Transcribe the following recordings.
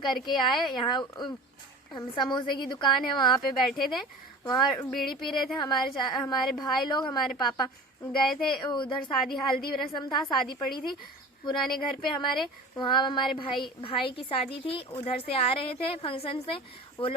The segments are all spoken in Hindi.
ड्रिंक करके आए। यहाँ हम समोसे की दुकान है, वहाँ पे बैठे थे, वहाँ बीड़ी पी रहे थे। हमारे भाई लोग, हमारे पापा गए थे उधर, शादी हल्दी रस्म था, शादी पड़ी थी पुराने घर पे हमारे। वहाँ हमारे भाई की शादी थी, उधर से आ रहे थे फंक्शन से। वो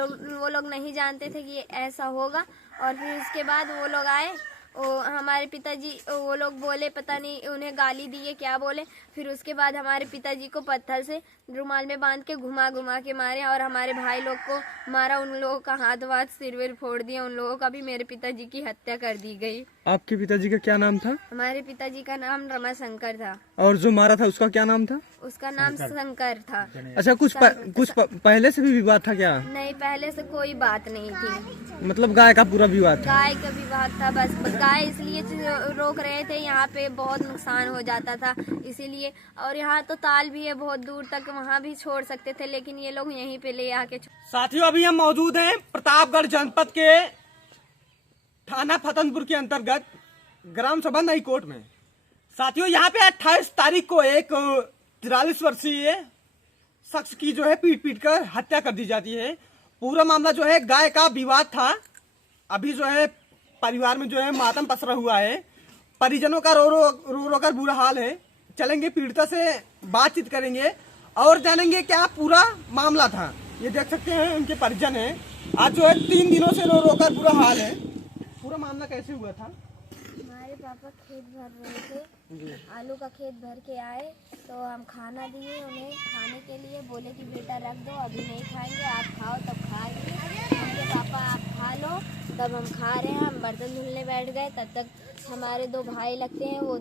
लोग नहीं जानते थे कि ऐसा होगा। और फिर उसके बाद वो लोग आए, हमारे पिताजी, वो लोग बोले, पता नहीं उन्हें गाली दिए क्या बोले। फिर उसके बाद हमारे पिताजी को पत्थर से रुमाल में बांध के घुमा घुमा के मारे, और हमारे भाई लोग को मारा। उन लोगों का हाथ वाथ सिर विर फोड़ दिया उन लोगों का भी। मेरे पिताजी की हत्या कर दी गई। आपके पिताजी का क्या नाम था? हमारे पिताजी का नाम रमाशंकर था। और जो मारा था उसका क्या नाम था? उसका नाम शंकर था। अच्छा, कुछ पहले से भी विवाद था क्या? नहीं, पहले से कोई बात नहीं थी। मतलब गाय का पूरा विवाद था? गाय का विवाद था बस। गाय इसलिए रोक रहे थे, यहाँ पे बहुत नुकसान हो जाता था इसीलिए। और यहाँ तो ताल भी है बहुत दूर तक, वहाँ भी छोड़ सकते थे, लेकिन ये लोग यहीं पे ले आके। साथियों, अभी हम मौजूद हैं प्रतापगढ़ जनपद के थाना फतनपुर के अंतर्गत ग्राम सभा नई कोट में। साथियों, यहाँ पे 28 तारीख को एक 43 वर्षीय शख्स की जो है पीट कर हत्या कर दी जाती है। पूरा मामला जो है गाय का विवाद था। अभी जो है परिवार में जो है मातम पसरा हुआ है, परिजनों का रो कर बुरा हाल है। चलेंगे पीड़िता से बातचीत करेंगे और जानेंगे क्या पूरा मामला था। ये देख सकते हैं उनके परिजन हैं। आज जो है 3 दिनों से रो कर बुरा हाल है। पूरा मामला कैसे हुआ था? हमारे पापा खेत भर रहे थे, आलू का खेत भर के आए तो हम खाना दिए उन्हें खाने के लिए। बोले कि बेटा रख दो, अभी नहीं खाएंगे, आप खाओ तब खाएंगे। हमने पापा आप खा लो, तब हम खा रहे हैं। हम बर्तन धुलने बैठ गए, तब तक हमारे 2 भाई लगते हैं, वो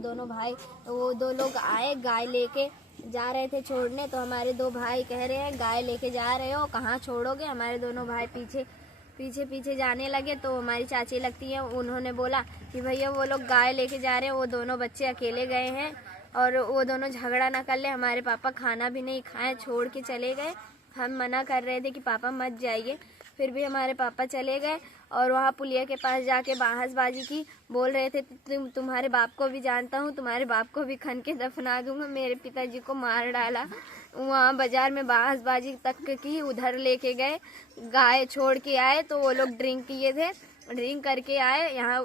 दो लोग आए गाय लेके जा रहे थे छोड़ने। तो हमारे 2 भाई कह रहे हैं गाय लेके जा रहे हो, कहाँ छोड़ोगे? हमारे दोनों भाई पीछे जाने लगे। तो हमारी चाची लगती है, उन्होंने बोला कि भैया वो लोग गाय लेके जा रहे हैं, वो दोनों बच्चे अकेले गए हैं और वो दोनों झगड़ा ना कर ले। हमारे पापा खाना भी नहीं खाए, छोड़ के चले गए। हम मना कर रहे थे कि पापा मत जाइए, फिर भी हमारे पापा चले गए और वहाँ पुलिया के पास जाके बहसबाजी की। बोल रहे थे तुम्हारे बाप को भी जानता हूँ, तुम्हारे बाप को भी खन के दफना दूंगा। मेरे पिताजी को मार डाला। वहाँ बाजार में बहसबाजी तक की, उधर लेके गए, गाय छोड़ के आए। तो वो लोग ड्रिंक किए थे, ड्रिंक करके आए। यहाँ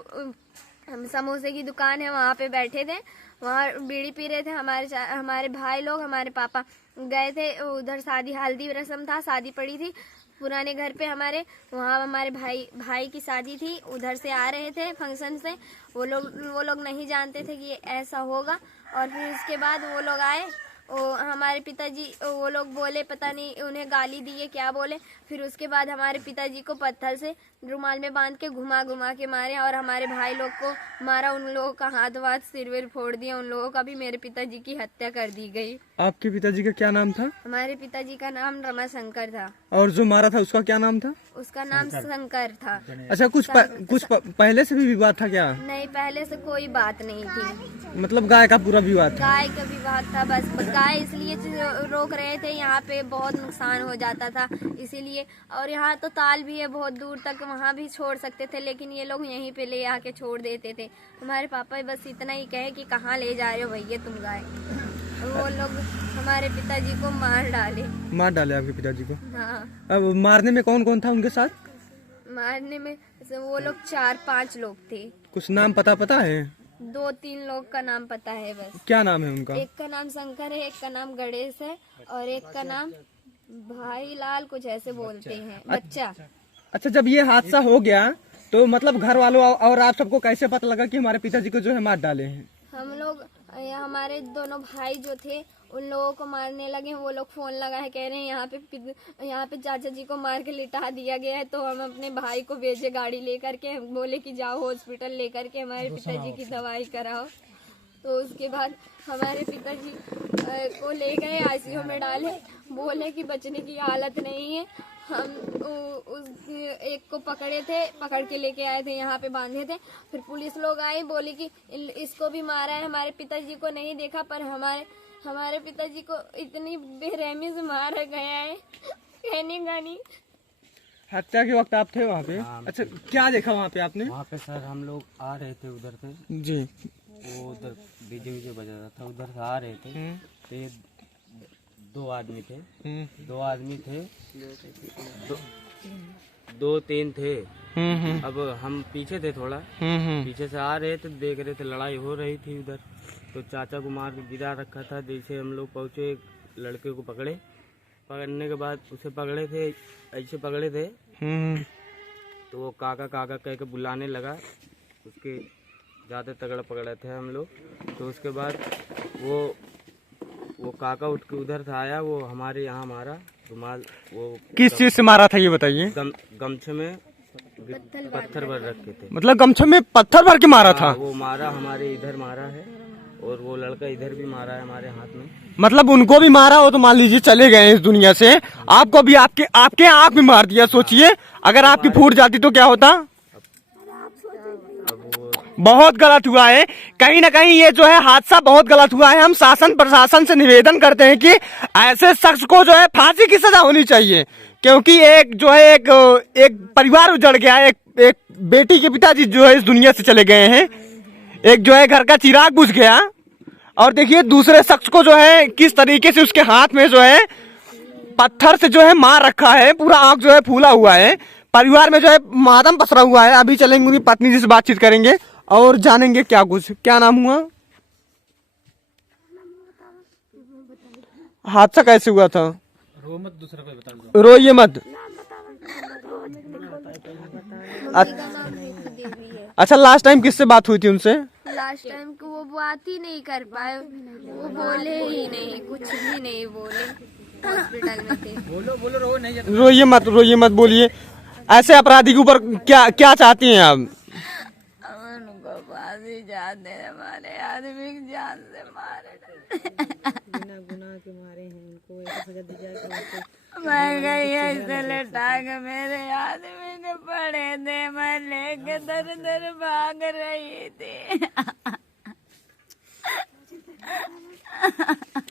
हम समोसे की दुकान है, वहाँ पे बैठे थे, वहाँ बीड़ी पी रहे थे। हमारे भाई लोग, हमारे पापा गए थे उधर, शादी हल्दी रस्म था, शादी पड़ी थी पुराने घर पे हमारे। वहाँ हमारे भाई की शादी थी, उधर से आ रहे थे फंक्शन से। वो लोग नहीं जानते थे कि ऐसा होगा। और फिर उसके बाद वो लोग आए, हमारे पिताजी, वो लोग बोले, पता नहीं उन्हें गाली दिए क्या बोले। फिर उसके बाद हमारे पिताजी को पत्थर से रुमाल में बांध के घुमा घुमा के मारे, और हमारे भाई लोग को मारा। उन लोगों का हाथ वाथ सिर विर फोड़ दिया उन लोगों का भी। मेरे पिताजी की हत्या कर दी गई। आपके पिताजी का क्या नाम था? हमारे पिताजी का नाम रमाशंकर था। और जो मारा था उसका क्या नाम था? उसका नाम शंकर था। अच्छा, कुछ पहले से भी विवाद था क्या? नहीं, पहले से कोई बात नहीं थी। मतलब गाय का पूरा विवाद था? गाय का विवाद था बस। गाय इसलिए रोक रहे थे, यहाँ पे बहुत नुकसान हो जाता था इसीलिए। और यहाँ तो ताल भी है बहुत दूर तक, वहाँ भी छोड़ सकते थे, लेकिन ये लोग यहीं पे ले आके छोड़ देते थे। हमारे पापा बस इतना ही कहे कि कहाँ ले जा रहे हो भैया तुम गाय। वो लोग हमारे पिताजी को मार डाले आपके पिताजी को? हाँ। अब मारने में कौन कौन था उनके साथ? मारने में वो लोग 4-5 लोग थे। कुछ नाम पता है? 2-3 लोग का नाम पता है बस। क्या नाम है उनका? एक का नाम शंकर है, एक का नाम गणेश है, और एक का नाम भाई लाल कुछ ऐसे बोलते हैं, बच्चा। अच्छा, जब ये हादसा हो गया तो मतलब घर वालों और आप सबको कैसे पता लगा कि हमारे पिताजी को जो है मार डाले हैं? हम लोग, हमारे दोनों भाई जो थे उन लोगों को मारने लगे। वो लोग फोन लगा है, कह रहे हैं यहाँ पे चाचा जी को मार के लिटा दिया गया है। तो हम अपने भाई को भेजे गाड़ी लेकर के, बोले कि जाओ हॉस्पिटल लेकर के हमारे पिताजी की दवाई कराओ। तो उसके बाद हमारे पिताजी को ले गए, आईसीयू में डाले, बोले कि बचने की हालत नहीं है। हम उस एक को पकड़ के लेके आए थे, यहाँ पे बांधे थे। फिर पुलिस लोग आए, बोली कि इसको भी मारा है। हमारे पिताजी को नहीं देखा, पर हमारे पिताजी को इतनी बेरहमी से मारा गया है, कहने का नहीं। हत्या के वक्त आप थे वहाँ पे? अच्छा, क्या देखा वहाँ पे आपने? वहाँ पे सर हम लोग आ रहे थे उधर से जी, वो उधर डीजे बजा रहा था, उधर से आ रहे थे। तो ये दो आदमी थे। दो आदमी थे, दो तीन थे। अब हम पीछे थे थोड़ा, पीछे से आ रहे थे, देख रहे थे लड़ाई हो रही थी उधर। तो चाचा को मार के गिरा रखा था। जैसे हम लोग पहुँचे, एक लड़के को पकड़ने के बाद उसे पकड़े थे, ऐसे पकड़े थे। तो वो काका काका कह के बुलाने लगा। उसके ज़्यादा तगड़ा पकड़े थे हम लोग। तो उसके बाद वो काका उठ के उधर से आया, वो हमारे यहाँ मारा रुमाल। वो किस चीज से मारा था ये बताइए? गमछे में पत्थर भर रखे थे। मतलब गमछे में पत्थर भर के मारा था? वो मारा, हमारे इधर मारा है, और वो लड़का इधर भी मारा है हमारे हाथ में। मतलब उनको भी मारा हो तो मान लीजिए चले गए इस दुनिया से, आपको भी आपके आँख में मार दिया। सोचिए अगर आपकी फूट जाती तो क्या होता। बहुत गलत हुआ है, कहीं ना कहीं ये जो है हादसा बहुत गलत हुआ है। हम शासन प्रशासन से निवेदन करते हैं कि ऐसे शख्स को जो है फांसी की सजा होनी चाहिए, क्योंकि एक जो है एक परिवार उजड़ गया। एक बेटी के पिताजी जो है इस दुनिया से चले गए हैं, एक जो है घर का चिराग बुझ गया। और देखिए दूसरे शख्स को जो है किस तरीके से उसके हाथ में जो है पत्थर से जो है मार रखा है, पूरा आंख जो है फूला हुआ है। परिवार में जो है मातम पसरा हुआ है। अभी चलेंगे उनकी पत्नी जी से बातचीत करेंगे और जानेंगे क्या कुछ। क्या नाम हुआ, हादसा कैसे हुआ था? रो मत, दूसरा कोई बता दो। रोइए मत। अच्छा लास्ट टाइम किससे बात हुई थी उनसे? लास्ट टाइम को वो बात ही नहीं कर पाए, वो बोले ही नहीं, कुछ भी नहीं बोले। हॉस्पिटल में थे। बोलो रो नहीं। रोइए मत बोलिए। ऐसे अपराधी के ऊपर क्या चाहती हैं आप? उनको फांसी जान दे, हमारे आदमी की जान से मारे। बिना गुनाह के मारे हैं, उनको ऐसी सजा दी जाए कि उनको मैं गई ऐसे लेटा के, मेरे आदमी के पड़े थे, मैं लेके दर दर भाग रही थी।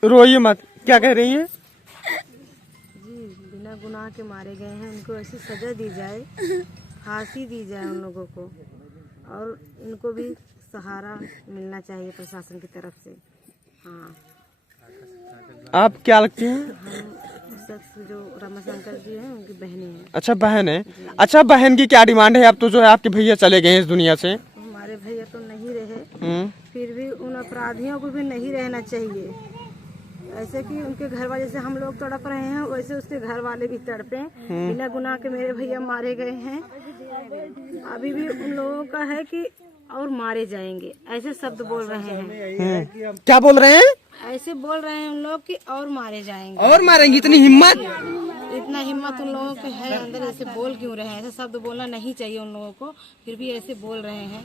रोइए मत, क्या कह रही हैं? जी बिना गुनाह के मारे गए हैं, उनको ऐसी सजा दी जाए, फांसी दी जाए उन लोगों को, और इनको भी सहारा मिलना चाहिए प्रशासन की तरफ से। हाँ, आप क्या लगती हैं? हम शख्स जो रमाशंकर जी हैं उनकी बहनें हैं। अच्छा बहन है। अच्छा बहन की क्या डिमांड है? अब तो जो है आपके भैया चले गए इस दुनिया से। तो हमारे भैया तो नहीं रहे, फिर भी उन अपराधियों को भी नहीं रहना चाहिए। ऐसे कि उनके घर वाले, जैसे हम लोग तड़प रहे हैं वैसे उसके घर वाले भी तड़पे। बिना गुनाह के मेरे भैया मारे गए हैं। अभी भी उन लोगों का है कि और मारे जाएंगे, ऐसे शब्द बोल रहे हैं। क्या बोल रहे हैं? ऐसे बोल रहे हैं उन लोग कि और मारे जाएंगे। और मारेंगे? इतनी हिम्मत? इतना हिम्मत उन लोगों के है अंदर, ऐसे बोल क्यों रहे हैं? ऐसे शब्द बोलना नहीं चाहिए उन लोगों को, फिर भी ऐसे बोल रहे हैं।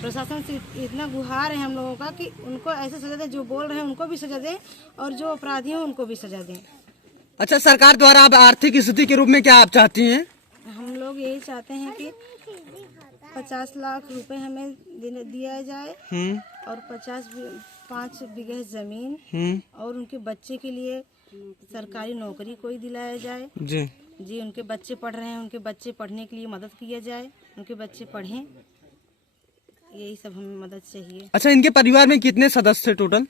प्रशासन से इतना गुहार है हम लोगों का कि उनको ऐसे सजा दें, जो बोल रहे हैं उनको भी सजा दें, और जो अपराधी हैं उनको भी सजा दें। अच्छा सरकार द्वारा अब आर्थिक स्थिति के रूप में क्या आप चाहती हैं? हम लोग यही चाहते हैं कि 50 लाख रुपए हमें दिया जाए, और 5 बीघे जमीन, और उनके बच्चे के लिए सरकारी नौकरी कोई दिलाया जाए। जी उनके बच्चे पढ़ रहे हैं, उनके बच्चे पढ़ने के लिए मदद किया जाए, उनके बच्चे पढ़ें, यही सब हमें मदद चाहिए। अच्छा इनके परिवार में कितने सदस्य थे टोटल?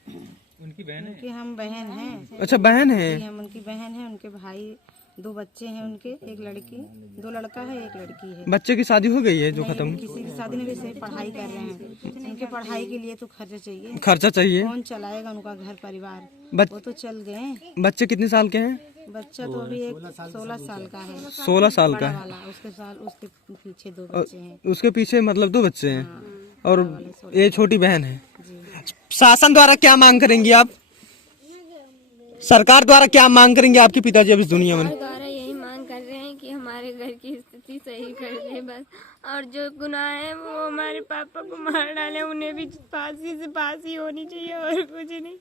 उनकी हम बहन हैं। अच्छा बहन है। जी हम उनकी बहन हैं, उनके भाई 2 बच्चे हैं उनके, एक लड़की, 2 लड़का है, एक लड़की है। बच्चे की शादी हो गई है जो खत्म? किसी की शादी नहीं, वैसे पढ़ाई कर रहे हैं। उनके पढ़ाई के लिए तो खर्चा चाहिए, खर्चा चाहिए। कौन चलाएगा उनका घर परिवार? वो तो चल गए। बच्चे कितने साल के हैं? बच्चा तो अभी एक 16 साल का है। 16 साल का है। वाला उसके पीछे 2 बच्चे हैं। उसके पीछे मतलब 2 बच्चे हैं, और ये छोटी बहन है। शासन द्वारा क्या मांग करेंगी आप? सरकार द्वारा क्या मांग करेंगे आपके पिताजी अब इस दुनिया में? द्वारा यही मांग कर रहे हैं कि हमारे घर की स्थिति सही कर दे बस, और जो गुनाह है वो हमारे पापा को मार डाले, उन्हें भी फांसी से फांसी होनी चाहिए, और कुछ नहीं।